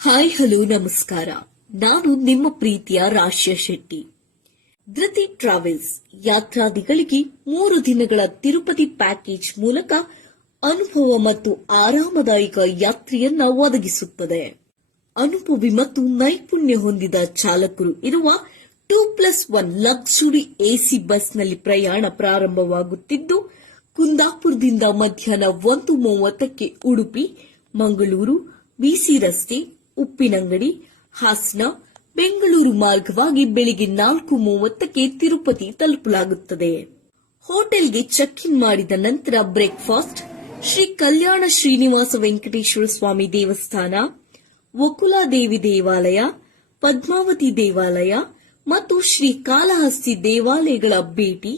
Hi hello ನಮಸ್ಕಾರ. ನಾನು ನಿಮ್ಮ ಪ್ರೀತಿಯ ರಾಶ್ಯ ಶೆಟ್ಟಿ. ಧೃತಿ ಟ್ರಾವೆಲ್ಸ್ ಯಾತ್ರಾದಿಗಳಿಗೆ 3 ದಿನಗಳ ತಿರುಪತಿ ಪ್ಯಾಕೇಜ್ ಮೂಲಕ ಅನುಭವ ಮತ್ತು ಆರಾಮದಾಯಕ ಯಾತ್ರೆಯನ್ನ ಒದಗಿಸುತ್ತದೆ. ಅನುಭವಿ ಮತ್ತು ನೈಪುಣ್ಯ ಹೊಂದಿದ ಚಾಲಕರು ಇರುವ 2+1 ಲಕ್ಸುರಿ ಎಸಿ ಬಸ್ನಲ್ಲಿ ಪ್ರಯಾಣ ಪ್ರಾರಂಭವಾಗುತ್ತಿದ್ದು, ಕುಂದಾಪುರದಿಂದ ಮಧ್ಯಾಹ್ನ 1:30ಕ್ಕೆ ಉಡುಪಿ, ಮಂಗಳೂರು, ಬಿಸಿ ರಸ್ತೆ, ಉಪ್ಪಿನಂಗಡಿ, ಹಾಸನ, ಬೆಂಗಳೂರು ಮಾರ್ಗವಾಗಿ ಬೆಳಿಗ್ಗೆ 4:30ಕ್ಕೆ ತಿರುಪತಿ ತಲುಪಲಾಗುತ್ತದೆ. ಹೋಟೆಲ್ಗೆ ಚೆಕ್ ಇನ್ ಮಾಡಿದ ನಂತರ ಬ್ರೇಕ್ಫಾಸ್ಟ್ ಶ್ರೀ ಕಲ್ಯಾಣ ಶ್ರೀನಿವಾಸ ವೆಂಕಟೇಶ್ವರ ಸ್ವಾಮಿ ದೇವಸ್ಥಾನ, ವಕುಲಾದೇವಿ ದೇವಾಲಯ, ಪದ್ಮಾವತಿ ದೇವಾಲಯ ಮತ್ತು ಶ್ರೀ ಕಾಳಹಸ್ತಿ ದೇವಾಲಯಗಳ ಭೇಟಿ,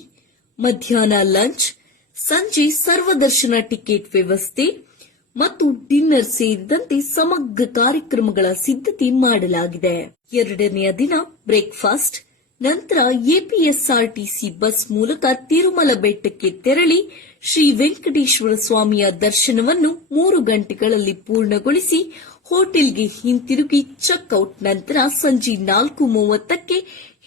ಮಧ್ಯಾಹ್ನ ಲಂಚ್, ಸಂಜೆ ಸರ್ವದರ್ಶನ ಟಿಕೆಟ್ ವ್ಯವಸ್ಥೆ ಮತ್ತು ಡಿನ್ನರ್ ಸೇರಿದಂತೆ ಸಮಗ್ರ ಕಾರ್ಯಕ್ರಮಗಳ ಸಿದ್ಧತೆ ಮಾಡಲಾಗಿದೆ. 2ನೇ ದಿನ ಬ್ರೇಕ್ಫಾಸ್ಟ್ ನಂತರ ಎಪಿಎಸ್ಆರ್ಟಿಸಿ ಬಸ್ ಮೂಲಕ ತಿರುಮಲ ಬೆಟ್ಟಕ್ಕೆ ತೆರಳಿ ಶ್ರೀ ವೆಂಕಟೇಶ್ವರ ಸ್ವಾಮಿಯ ದರ್ಶನವನ್ನು 3 ಗಂಟೆಗಳಲ್ಲಿ ಪೂರ್ಣಗೊಳಿಸಿ ಹೋಟೆಲ್ಗೆ ಹಿಂತಿರುಗಿ ಚೆಕ್ಔಟ್ ನಂತರ ಸಂಜೆ 4:30ಕ್ಕೆ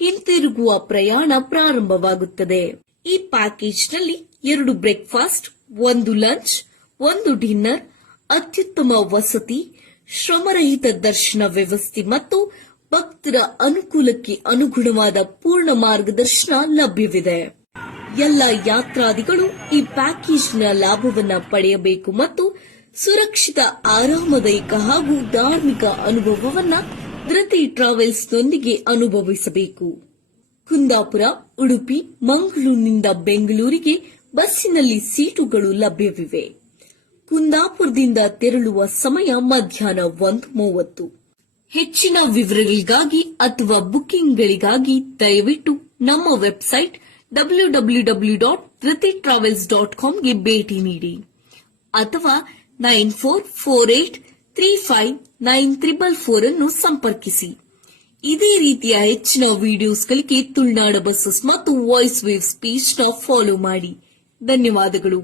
ಹಿಂತಿರುಗುವ ಪ್ರಯಾಣ ಪ್ರಾರಂಭವಾಗುತ್ತದೆ. ಈ ಪ್ಯಾಕೇಜ್ನಲ್ಲಿ 2 ಬ್ರೇಕ್ಫಾಸ್ಟ್, 1 ಲಂಚ್, 1 ಡಿನ್ನರ್, ಅತ್ಯುತ್ತಮ ವಸತಿ, ಶ್ರಮರಹಿತ ದರ್ಶನ ವ್ಯವಸ್ಥೆ ಮತ್ತು ಭಕ್ತರ ಅನುಕೂಲಕ್ಕೆ ಅನುಗುಣವಾದ ಪೂರ್ಣ ಮಾರ್ಗದರ್ಶನ ಲಭ್ಯವಿದೆ. ಎಲ್ಲ ಯಾತ್ರಾದಿಗಳು ಈ ಪ್ಯಾಕೇಜ್ನ ಲಾಭವನ್ನು ಪಡೆಯಬೇಕು ಮತ್ತು ಸುರಕ್ಷಿತ, ಆರಾಮದಾಯಕ ಹಾಗೂ ಧಾರ್ಮಿಕ ಅನುಭವವನ್ನು ಧೃತಿ ಟ್ರಾವೆಲ್ಸ್ನೊಂದಿಗೆ ಅನುಭವಿಸಬೇಕು. ಕುಂದಾಪುರ, ಉಡುಪಿ, ಮಂಗಳೂರಿನಿಂದ ಬೆಂಗಳೂರಿಗೆ ಬಸ್ಸಿನಲ್ಲಿ ಸೀಟುಗಳು ಲಭ್ಯವಿವೆ. ಕುಂದಾಪುರದಿಂದ ತೆರಳುವ ಸಮಯ ಮಧ್ಯಾಹ್ನ 1:30. ಹೆಚ್ಚಿನ ವಿವರಗಳಿಗಾಗಿ ಅಥವಾ ಬುಕಿಂಗ್ಗಳಿಗಾಗಿ ದಯವಿಟ್ಟು ನಮ್ಮ ವೆಬ್ಸೈಟ್ www.dhrititravels.comಗೆ ಭೇಟಿ ನೀಡಿ ಅಥವಾ 9448359444 ಅನ್ನು ಸಂಪರ್ಕಿಸಿ. ಇದೇ ರೀತಿಯ ಹೆಚ್ಚಿನ ವಿಡಿಯೋಸ್ಗಳಿಗೆ ತುಳುನಾಡ ಬಸ್ಸಸ್ ಮತ್ತು ವಾಯ್ಸ್ ವೇವ್ ಸ್ಪೀಚ್ನ ಫಾಲೋ ಮಾಡಿ. ಧನ್ಯವಾದಗಳು.